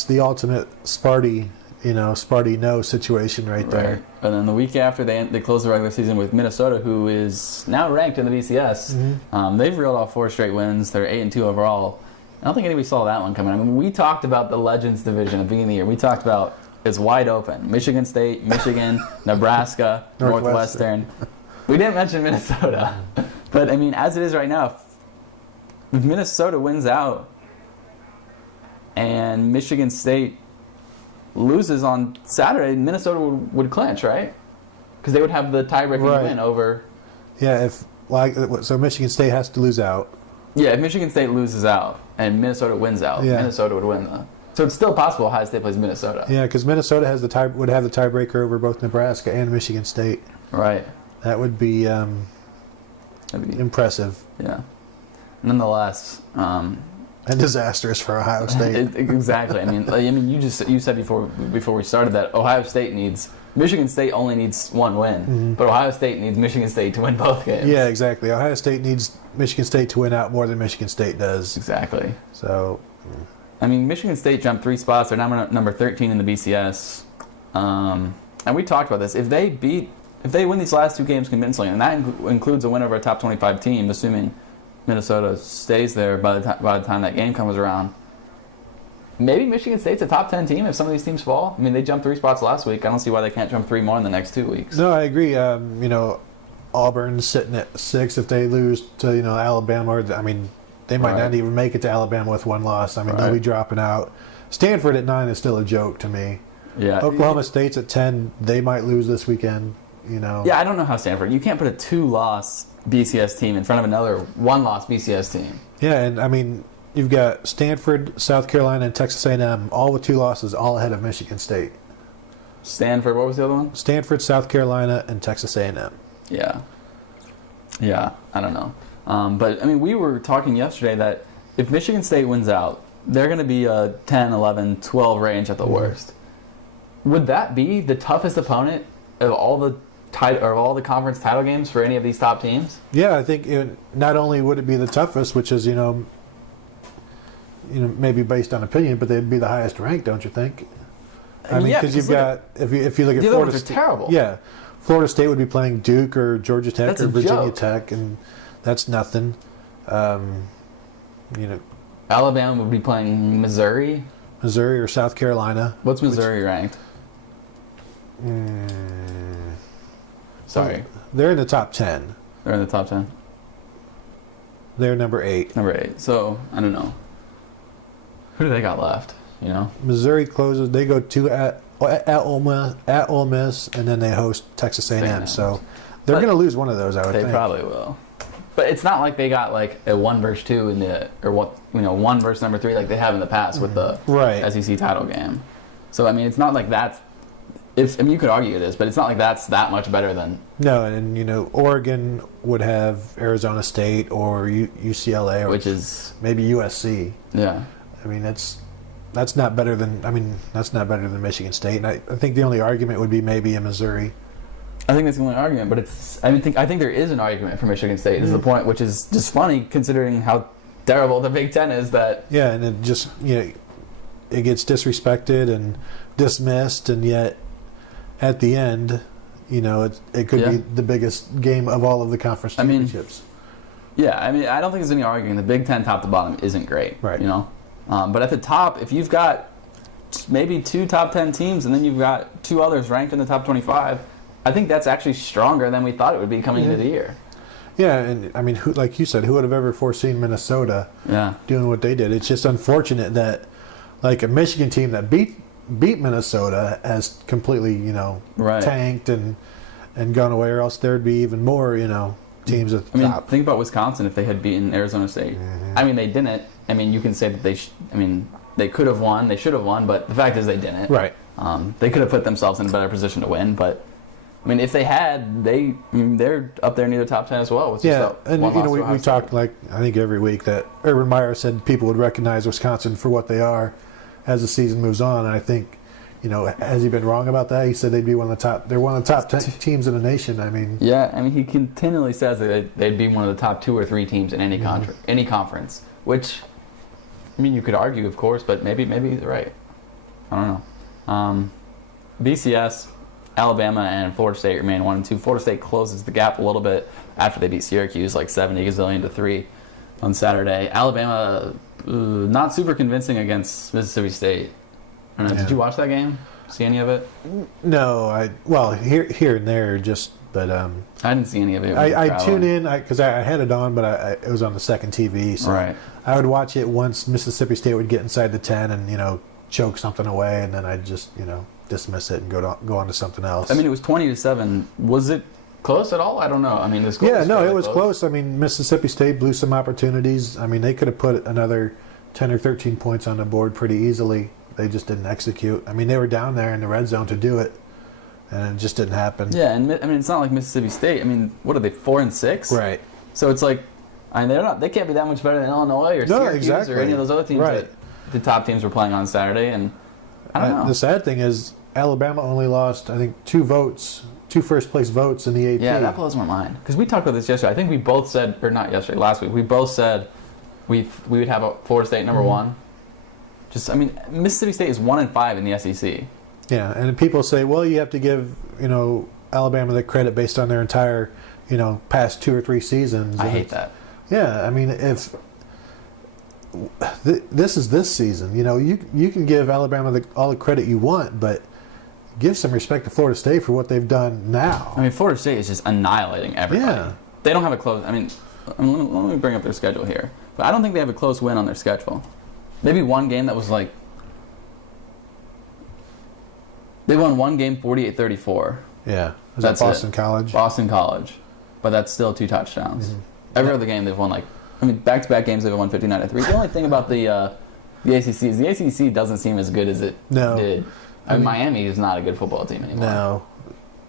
the ultimate Sparty no situation right there. Right. And then the week after, they close the regular season with Minnesota, who is now ranked in the BCS. Mm-hmm. They've reeled off 4 straight wins. They're 8-2 overall. I don't think anybody saw that one coming. I mean, we talked about the Legends division at the beginning of the year. We talked about it's wide open. Michigan State, Michigan, Nebraska, Northwestern. We didn't mention Minnesota. But, I mean, as it is right now, if Minnesota wins out and Michigan State loses on Saturday, Minnesota would clinch, right? Because they would have the tiebreaking win over. Yeah, so Michigan State has to lose out. Yeah, if Michigan State loses out and Minnesota wins out, Minnesota would win So it's still possible Ohio State plays Minnesota. Yeah, because Minnesota would have the tiebreaker over both Nebraska and Michigan State. Right. That would be impressive. Yeah. Nonetheless. And disastrous for Ohio State. Exactly. I mean, you said before we started that Michigan State only needs one win, but Ohio State needs Michigan State to win both games. Yeah, exactly. Ohio State needs Michigan State to win out more than Michigan State does. Exactly. So, I mean, Michigan State jumped 3 spots. They're now number 13 in the BCS. And we talked about this. If they win these last 2 games convincingly, and that includes a win over a top 25 team, assuming Minnesota stays there by the time that game comes around, maybe Michigan State's a top 10 team if some of these teams fall. I mean, they jumped 3 spots last week. I don't see why they can't jump 3 more in the next 2 weeks. No, I agree. Auburn's sitting at 6 if they lose to Alabama. They might not even make it to Alabama with 1 loss. They'll be dropping out. Stanford at 9 is still a joke to me. Yeah. Oklahoma State's at 10. They might lose this weekend. Yeah, I don't know how Stanford. You can't put a 2-loss BCS team in front of another 1-loss BCS team. Yeah, and you've got Stanford, South Carolina, and Texas A&M, all with 2 losses, all ahead of Michigan State. Stanford, what was the other one? Stanford, South Carolina, and Texas A&M. Yeah, I don't know. But, we were talking yesterday that if Michigan State wins out, they're going to be a 10, 11, 12 range at the worst. Would that be the toughest opponent of all the conference title games for any of these top teams? Yeah, I think not only would it be the toughest, which is maybe based on opinion, but they'd be the highest ranked, don't you think? Because you've got if you look at Florida State, terrible. Yeah, Florida State would be playing Duke or Georgia Tech or Virginia Tech, and that's nothing. Alabama would be playing Missouri or South Carolina. What's Missouri ranked? Sorry. They're in the top 10. They're in the top 10? They're number 8. Number 8. So I don't know. Who do they got left? You know, Missouri closes. They go at Ole Miss, and then they host Texas A&M. So they're going to lose one of those. I would think they probably will. But it's not like they got like a 1 versus 2 in the, or what, 1 versus number 3 like they have in the past with the SEC title game. So I mean, it's not like that's. You could argue it is, but it's not like that's that much better than. No, and Oregon would have Arizona State or UCLA, or which is maybe USC. Yeah. I mean, that's not better than. I mean, that's not better than Michigan State. And I think the only argument would be maybe in Missouri. I think that's the only argument, but I think there is an argument for Michigan State. Is the point, which is just funny considering how terrible the Big Ten is. That yeah, and it just it gets disrespected and dismissed, and yet at the end, it could be the biggest game of all of the conference championships. I mean, I don't think there's any arguing. The Big Ten top to bottom isn't great, right? But at the top, if you've got maybe 2 top 10 teams and then you've got 2 others ranked in the top 25. I think that's actually stronger than we thought it would be coming into the year. Yeah, and I mean, like you said, who would have ever foreseen Minnesota doing what they did? It's just unfortunate that, like, a Michigan team that beat Minnesota has completely, tanked and gone away, or else there'd be even more, teams at the top. Think about Wisconsin if they had beaten Arizona State. Mm-hmm. I mean, they didn't. I mean, you can say that they could have won, they should have won, but the fact is they didn't. Right. They could have put themselves in a better position to win, but. I mean, if they had, they're up there near the top 10 as well. And we talk like I think every week that Urban Meyer said people would recognize Wisconsin for what they are as the season moves on. And I think, has he been wrong about that? He said they'd be one of the top. They're one of the top 10 teams in the nation. I mean, he continually says that they'd be one of the top 2 or 3 teams in any conference. Which, I mean, you could argue, of course, but maybe he's right. I don't know. BCS. Alabama and Florida State remain 1 and 2. Florida State closes the gap a little bit after they beat Syracuse like 70-3 on Saturday. Alabama not super convincing against Mississippi State. I don't know. Did you watch that game? See any of it? No, here and there, but I didn't see any of it. I tune in because I had it on, but it was on the second TV, so I would watch it once Mississippi State would get inside the 10 and choke something away, and then I'd just dismiss it and go on to something else. I mean, it was 20-7. Was it close at all? I don't know. I mean, it was close. I mean, Mississippi State blew some opportunities. I mean, they could have put another 10 or 13 points on the board pretty easily. They just didn't execute. I mean, they were down there in the red zone to do it, and it just didn't happen. Yeah, and I mean, it's not like Mississippi State. I mean, what are they, 4-6? Right. So it's like, I mean, they can't be that much better than Illinois or Syracuse or any of those other teams that the top teams were playing on Saturday, and I don't know. The sad thing is, Alabama only lost, I think, 2 first place votes in the AP. Yeah, that blows my mind. Because we talked about this yesterday. I think we both said, or not yesterday, last week, we both said we would have a Florida State number 1. Mississippi State is 1-5 in the SEC. Yeah, and people say, well, you have to give, Alabama the credit based on their entire, past 2 or 3 seasons. I hate that. Yeah, I mean, if this is this season, you can give Alabama all the credit you want, but give some respect to Florida State for what they've done now. I mean, Florida State is just annihilating everybody. Yeah. They don't have a close... I mean, let me bring up their schedule here. But I don't think they have a close win on their schedule. Maybe one game that was like... They won one game 48-34. Yeah. Was that Boston College? Boston College. But that's still 2 touchdowns. Mm-hmm. Every other game they've won back-to-back games they've won 59-3. The only thing about the ACC is the ACC doesn't seem as good as it did. Miami is not a good football team anymore. No.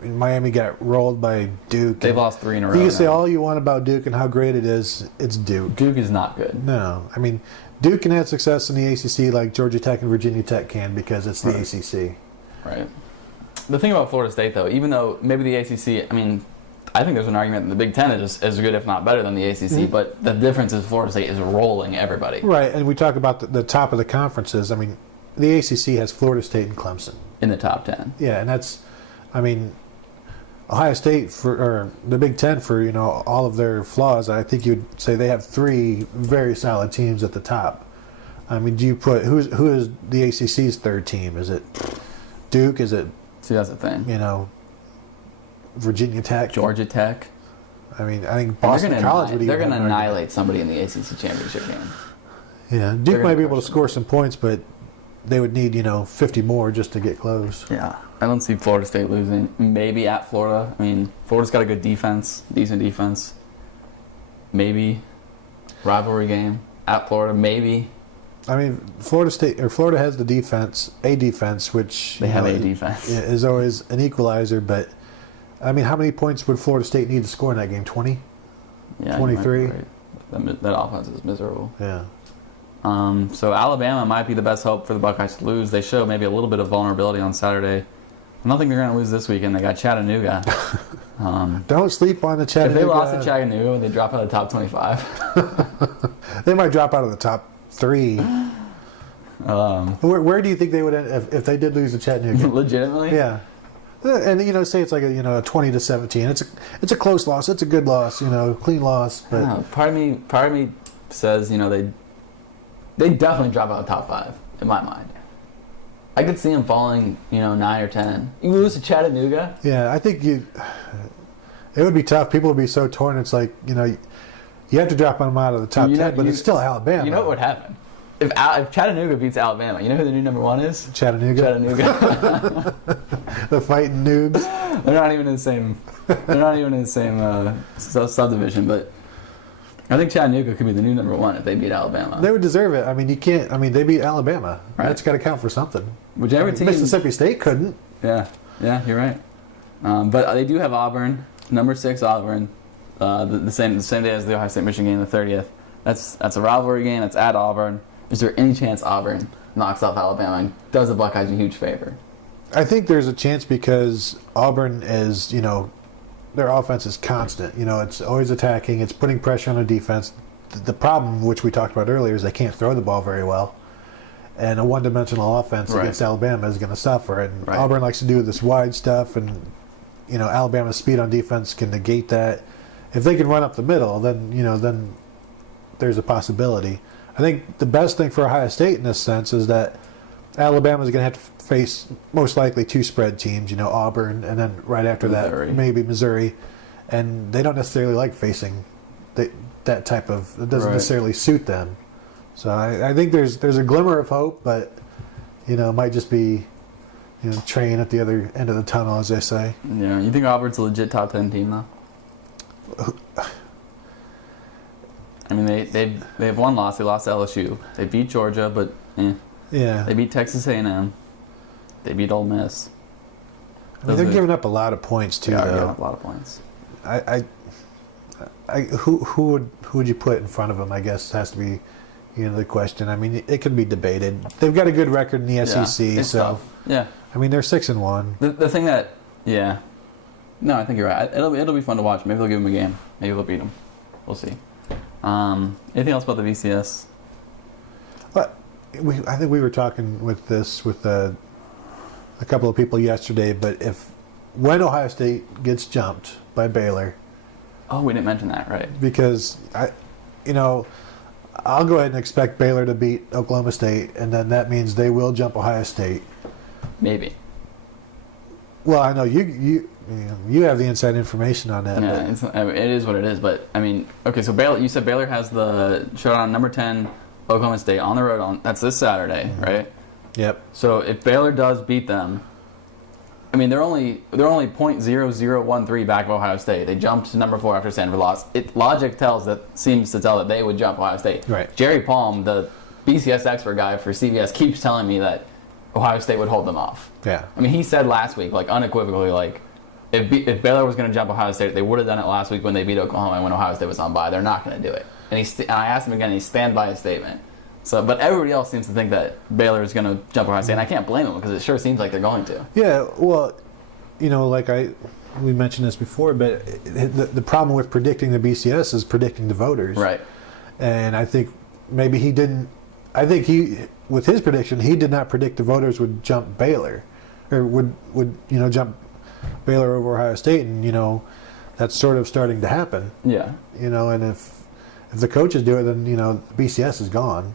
Miami got rolled by Duke. They've lost 3 in a row. You can say all you want about Duke and how great it is. It's Duke. Duke is not good. No. I mean, Duke can have success in the ACC like Georgia Tech and Virginia Tech can because it's the ACC. Right. The thing about Florida State, though, even though maybe the ACC, I think there's an argument that the Big Ten is as good, if not better, than the ACC, but the difference is Florida State is rolling everybody. Right, and we talk about the top of the conferences. I mean, the ACC has Florida State and Clemson. In the top 10. Yeah, and that's, Ohio State, or the Big Ten, for, all of their flaws, I think you'd say they have 3 very solid teams at the top. I mean, do you put, who is the ACC's 3rd team? Is it Duke? Is it... See, that's the thing. Virginia Tech? Georgia Tech? I mean, I think Boston College would even. They're going to annihilate somebody in the ACC championship game. Yeah, Duke might be able to score some points, but they would need 50 more just to get close. Yeah, I don't see Florida State losing. Maybe at Florida. I mean, Florida's got a good defense, decent defense. Maybe rivalry game at Florida. Maybe. I mean, Florida has the defense, which they have a defense is always an equalizer. But I mean, how many points would Florida State need to score in that game? 20? Yeah, 23. Right. That offense is miserable. Yeah. So Alabama might be the best hope for the Buckeyes to lose. They showed maybe a little bit of vulnerability on Saturday. I don't think they're going to lose this weekend. They got Chattanooga. Don't sleep on the Chattanooga. If they lost to Chattanooga, they drop out of the top 25. They might drop out of the top 3. Where do you think they would end if they did lose to Chattanooga? Legitimately? Yeah. And say it's like a 20-17. It's a close loss. It's a good loss. Clean loss. But part of me says they definitely drop out of the top 5 in my mind. I could see them falling 9 or 10. You lose to Chattanooga. Yeah, I think it would be tough. People would be so torn. It's like you have to drop them out of the top 10, but it's still Alabama. You know what would happen? If Chattanooga beats Alabama, you know who the new number 1 is? Chattanooga. The fighting noobs. They're not even in the same. They're not even in the same subdivision. But I think Chattanooga could be the new number 1 if they beat Alabama. They would deserve it. I mean, you can't. I mean, they beat Alabama. Right. That's got to count for something. Whichever team. Mississippi State couldn't. Yeah, you're right. But they do have Auburn, number 6 Auburn, the same day as the Ohio State Michigan game, the 30th. That's a rivalry game. That's at Auburn. Is there any chance Auburn knocks off Alabama and does the Buckeyes a huge favor? I think there's a chance because Auburn is, their offense is constant. It's always attacking. It's putting pressure on the defense. The problem, which we talked about earlier, is they can't throw the ball very well. And a one-dimensional offense against Alabama is going to suffer. And Auburn likes to do this wide stuff, and Alabama's speed on defense can negate that. If they can run up the middle, then then there's a possibility. I think the best thing for Ohio State in this sense is that Alabama is going to have to face most likely 2 spread teams, Auburn, and then right after that maybe Missouri, and they don't necessarily like facing that type of. It doesn't necessarily suit them. So I think there's a glimmer of hope, but it might just be train at the other end of the tunnel, as they say. Yeah, you think Auburn's a legit top 10 team though? I mean, they have one loss. They lost to LSU. They beat Georgia, but yeah. They beat Texas A&M. They beat Ole Miss. They're giving up a lot of points too. They're giving up a lot of points. Who would you put in front of them? I guess has to be the question. I mean, it can be debated. They've got a good record in the SEC, it's so tough. Yeah. I mean, they're 6-1. The thing that no, I think you're right. It'll be fun to watch. Maybe they'll give them a game. Maybe they'll beat them. We'll see. Anything else about the VCS? I think we were talking with a couple of people yesterday, but when Ohio State gets jumped by Baylor. Oh, we didn't mention that, right? Because I'll go ahead and expect Baylor to beat Oklahoma State, and then that means they will jump Ohio State. Maybe. Well, I know you have the inside information on that. Yeah, it is what it is. But I mean, okay, so Baylor. You said Baylor has the showdown on number 10 Oklahoma State on the road. That's this Saturday, right? Yep. So if Baylor does beat them, I mean they're only .0013 back of Ohio State. They jumped to number 4 after Stanford lost. Logic seems to tell that they would jump Ohio State. Right. Jerry Palm, the BCS expert guy for CBS, keeps telling me that Ohio State would hold them off. Yeah. I mean, he said last week, unequivocally, if Baylor was going to jump Ohio State, they would have done it last week when they beat Oklahoma and when Ohio State was on bye. They're not going to do it. And I asked him again, and he stand by his statement. So, but everybody else seems to think that Baylor is going to jump Ohio State, and I can't blame them because it sure seems like they're going to. Yeah, well, we mentioned this before, but the problem with predicting the BCS is predicting the voters. Right. And I think maybe he didn't. I think with his prediction, he did not predict the voters would jump Baylor, or would jump Baylor over Ohio State, and that's sort of starting to happen. Yeah. And if the coaches do it, then BCS is gone.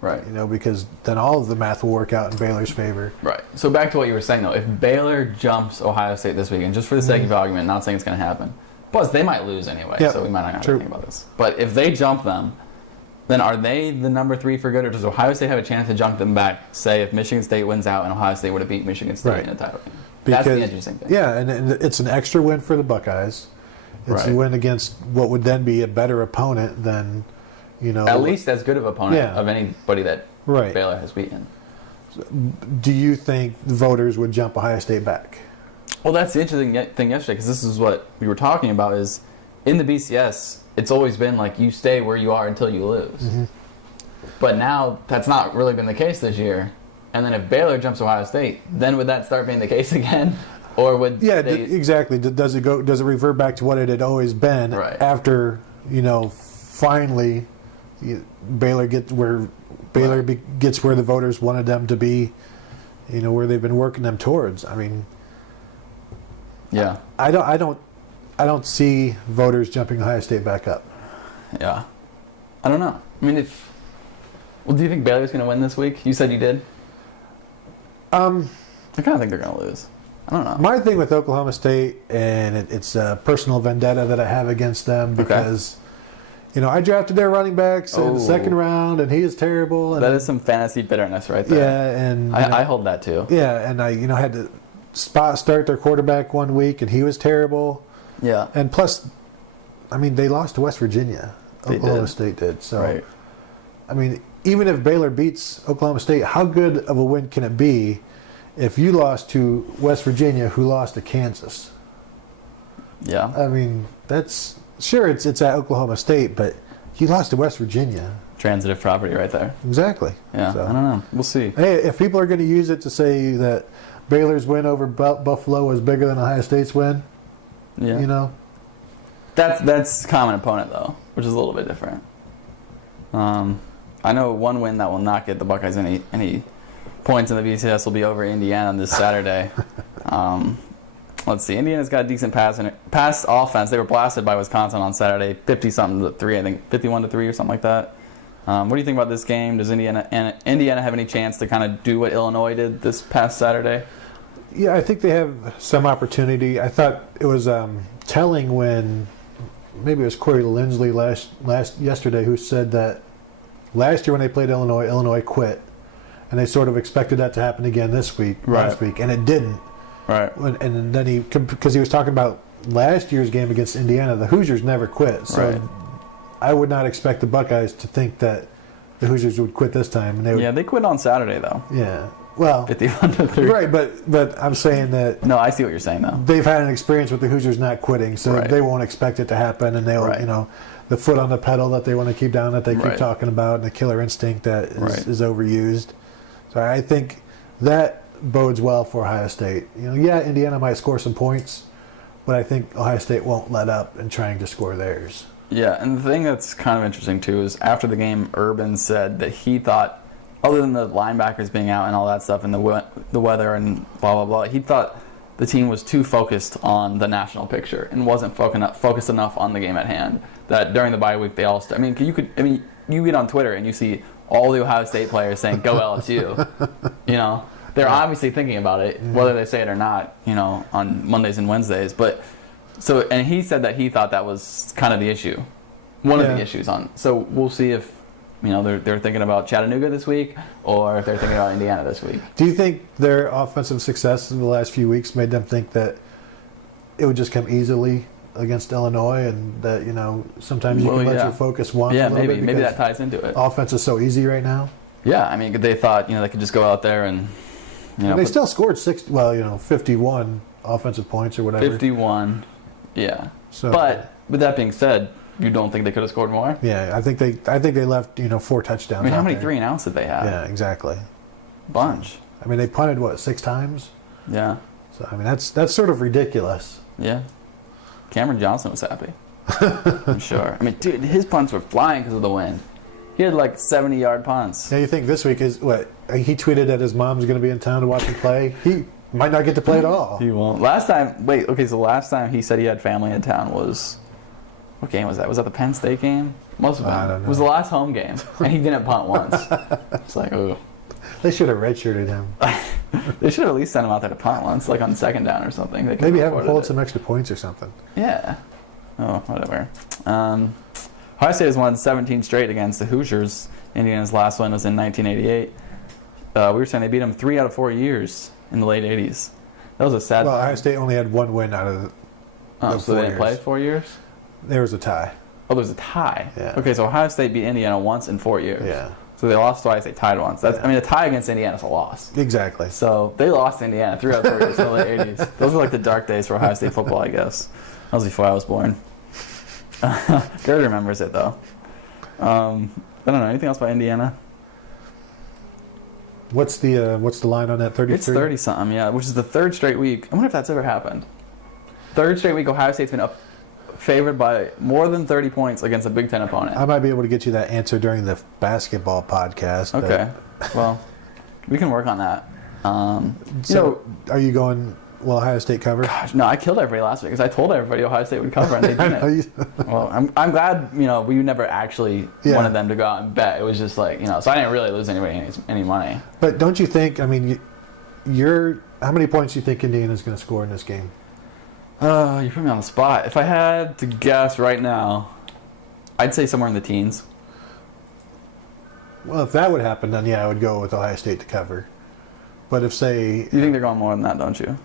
Right. Because then all of the math will work out in Baylor's favor. Right. So back to what you were saying though, if Baylor jumps Ohio State this weekend, just for the sake of argument, not saying it's going to happen, Plus, they might lose anyway, Yep. so we might not have to True. think about this. But if they jump them, then are they the number 3 for good, or does Ohio State have a chance to jump them back, say, if Michigan State wins out and Ohio State would have beat Michigan State Right. in a title game? Because, That's the interesting thing. Yeah, and it's an extra win for the Buckeyes. It's Right. a win against what would then be a better opponent than, At least as good of opponent Yeah. of anybody that Right. Baylor has beaten. Do you think the voters would jump Ohio State back? Well, that's the interesting thing yesterday, because this is what we were talking about, is in the BCS, it's always been like you stay where you are until you lose. Mm-hmm. But now that's not really been the case this year. And then if Baylor jumps Ohio State, then would that start being the case again? Or would Exactly. Does it revert back to what it had always been Right. after, finally Baylor gets where gets where the voters wanted them to be, where they've been working them towards. I mean, Yeah. I don't see voters jumping Ohio State back up. Yeah. I don't know. I mean, do you think Baylor's going to win this week? You said you did? I kind of think they're going to lose. I don't know. My thing with Oklahoma State, and it's a personal vendetta that I have against them because, I drafted their running backs in the second round, and he is terrible. And, that is some fantasy bitterness right there. Yeah, and I hold that too. Yeah, and I had to start their quarterback one week, and he was terrible. Yeah. And plus, they lost to West Virginia. Oklahoma State did. So, right. Even if Baylor beats Oklahoma State, how good of a win can it be if you lost to West Virginia, who lost to Kansas? Yeah. That's sure it's at Oklahoma State, but you lost to West Virginia. Transitive property right there. Exactly. Yeah. So, I don't know. We'll see. Hey, if people are going to use it to say that Baylor's win over Buffalo was bigger than Ohio State's win, yeah. That's common opponent though, which is a little bit different. I know one win that will not get the Buckeyes any points in the BCS will be over Indiana this Saturday. Let's see. Indiana's got a decent pass offense. They were blasted by Wisconsin on Saturday, 50-something to 3, I think 51-3 or something like that. What do you think about this game? Does Indiana have any chance to kind of do what Illinois did this past Saturday? Yeah, I think they have some opportunity. I thought it was telling when maybe it was Corey Lindsley yesterday who said that last year when they played Illinois quit, and they sort of expected that to happen again last week, and it didn't. Right. And then because he was talking about last year's game against Indiana, the Hoosiers never quit. So I would not expect the Buckeyes to think that the Hoosiers would quit this time. And they quit on Saturday though. Yeah. Well, 51-3. Right, but I'm saying that. No, I see what you're saying though. They've had an experience with the Hoosiers not quitting, so they won't expect it to happen, and they'll, the foot on the pedal that they want to keep down, that they keep talking about, and the killer instinct that is overused. So I think that bodes well for Ohio State. Indiana might score some points, but I think Ohio State won't let up in trying to score theirs. Yeah, and the thing that's kind of interesting too is after the game, Urban said that he thought, other than the linebackers being out and all that stuff and the weather and blah blah blah, he thought the team was too focused on the national picture and wasn't focused enough on the game at hand. That during the bye week they all you get on Twitter and you see all the Ohio State players saying "Go LSU," They're obviously thinking about it, whether they say it or not, on Mondays and Wednesdays. And he said that he thought that was kind of the issue, one of the issues on. So we'll see if they're thinking about Chattanooga this week, or if they're thinking about Indiana this week. Do you think their offensive success in the last few weeks made them think that it would just come easily against Illinois, and that sometimes you can let your focus wander a little bit? Maybe that ties into it. Offense is so easy right now. Yeah, they thought they could just go out there and they still scored 51 offensive points or whatever. 51, yeah. So, but with that being said, you don't think they could have scored more? Yeah, I think they left 4 touchdowns. How many 3-and-outs did they have? Yeah, exactly. Bunch. They punted 6 times? Yeah. So that's sort of ridiculous. Yeah. Cameron Johnson was happy. I'm sure. Dude, his punts were flying because of the wind. He had 70-yard punts. Yeah, you think this week is what? He tweeted that his mom's going to be in town to watch him play. He might not get to play at all. He won't. Last time he said he had family in town was, what game was that? Was that the Penn State game? Must have been. I don't know. It was the last home game, and he didn't punt once. It's ooh. They should have redshirted him. They should have at least sent him out there to punt once, on second down or something. Maybe have him pulled some extra points or something. Yeah. Oh, whatever. Ohio State has won 17 straight against the Hoosiers. Indiana's last one was in 1988. We were saying they beat them 3 out of 4 years in the late 80s. That was a sad. Well, Ohio State only had one win out of those so 4 they didn't years. play 4 years? There was a tie. Oh, there was a tie. Yeah. Okay, so Ohio State beat Indiana once in 4 years. Yeah. So they lost twice, they tied once. That's, I mean, a tie against Indiana is a loss. Exactly. So they lost to Indiana 3 out of 4 years in the late 80s. Those were like the dark days for Ohio State football, I guess. That was before I was born. Gerd remembers it, though. I don't know. Anything else about Indiana? What's the line on that? 33? It's 30-something, yeah, which is the third straight week. I wonder if that's ever happened. Third straight week, Ohio State's been favored by more than 30 points against a Big Ten opponent. I might be able to get you that answer during the basketball podcast. Okay. Well, we can work on that. Are you going, Ohio State cover? Gosh, no, I killed everybody last week because I told everybody Ohio State would cover and they didn't. Well, I'm glad, we never actually wanted them to go out and bet. It was just like, so I didn't really lose anybody any money. But don't you think, how many points do you think Indiana's going to score in this game? You put me on the spot. If I had to guess right now, I'd say somewhere in the teens. Well, if that would happen, then I would go with Ohio State to cover. But if, say... You think they're going more than that, don't you?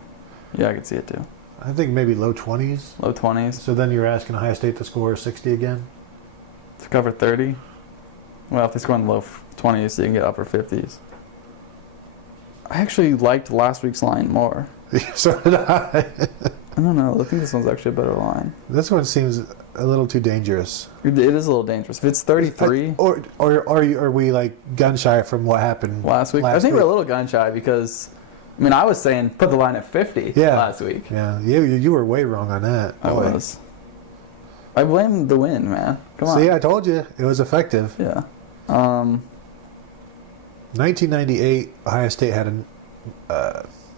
Yeah, I could see it too. I think maybe low 20s. Low 20s. So then you're asking Ohio State to score 60 again? To cover 30? Well, if they score in the low 20s, you can get upper 50s. I actually liked last week's line more. So did I. I don't know. I think this one's actually a better line. This one seems a little too dangerous. It is a little dangerous. If it's 33... Or are we like gun shy from what happened last week? I think we're a little gun shy because... I was saying put the line at 50 last week. Yeah, you were way wrong on that. Boy. I was. I blame the win, man. Come on. See, I told you. It was effective. Yeah. 1998, Ohio State had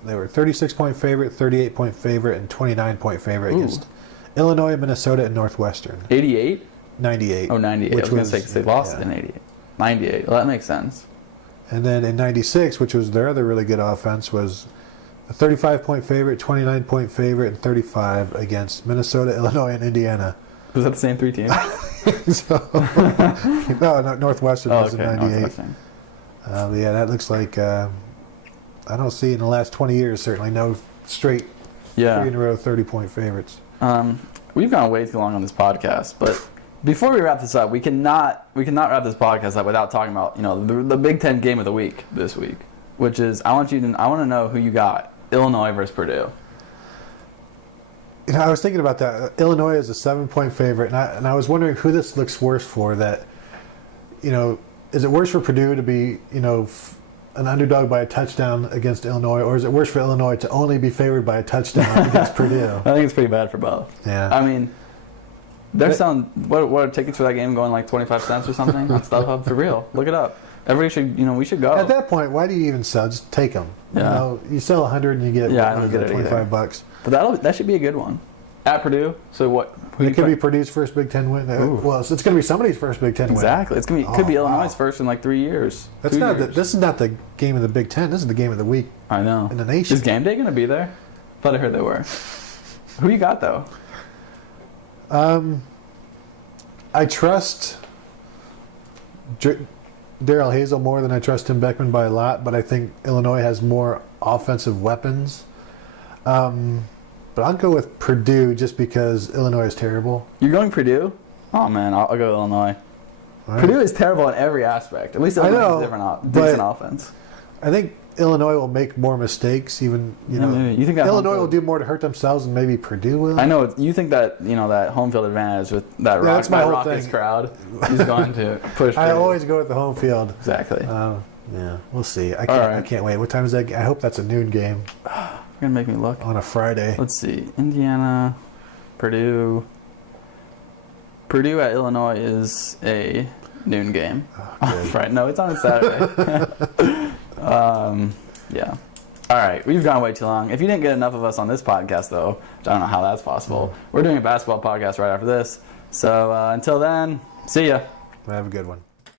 they were 36-point favorite, 38-point favorite, and 29-point favorite against Illinois, Minnesota, and Northwestern. 88? 98. Oh, 98. I was going to say because they lost in 88. 98. Well, that makes sense. And then in 96, which was their other really good offense, was a 35-point favorite, 29-point favorite, and 35 against Minnesota, Illinois, and Indiana. Was that the same 3 teams? No, Northwestern was in 98. That looks like, I don't see in the last 20 years, certainly, no straight 3 in a row 30-point favorites. We've gone way too long on this podcast, but... Before we wrap this up, we cannot wrap this podcast up without talking about the Big Ten game of the week this week, which is I want to know who you got. Illinois versus Purdue. I was thinking about that. Illinois is a 7-point favorite, and I was wondering who this looks worse for. That is it worse for Purdue to be an underdog by a touchdown against Illinois, or is it worse for Illinois to only be favored by a touchdown against Purdue? I think it's pretty bad for both. Yeah. They're selling what are tickets for that game going like 25 cents or something on StubHub for real. Look it up. Everybody should we should go. At that point, why do you even sell? Just take them. Yeah. You sell 100 and you get I don't get it $25. But that should be a good one. At Purdue. So what? It could be Purdue's first Big Ten win. Well, it's going to be somebody's first Big Ten win. Exactly. It's going to be could be Illinois' first in like 3 years. This is not the game of the Big Ten. This is the game of the week. I know. In the nation. Is game day going to be there? Thought I heard they were. Who you got though? I trust Darrell Hazel more than I trust Tim Beckman by a lot, but I think Illinois has more offensive weapons. But I'll go with Purdue just because Illinois is terrible. You're going Purdue? Oh man, I'll go Illinois. Right. Purdue is terrible in every aspect. At least Illinois has a decent offense. I think Illinois will make more mistakes. Even you think that Illinois will do more to hurt themselves than maybe Purdue will. I know you think that that home field advantage with that raucous crowd is going to push. I always go with the home field. Exactly. We'll see. I can't wait. What time is that? I hope that's a noon game. You're gonna make me look on a Friday. Let's see. Indiana, Purdue. Purdue at Illinois is a noon game. Right? No, it's on a Saturday. Yeah. All right. We've gone way too long. If you didn't get enough of us on this podcast, though, I don't know how that's possible. We're doing a basketball podcast right after this. So until then, see ya. Have a good one.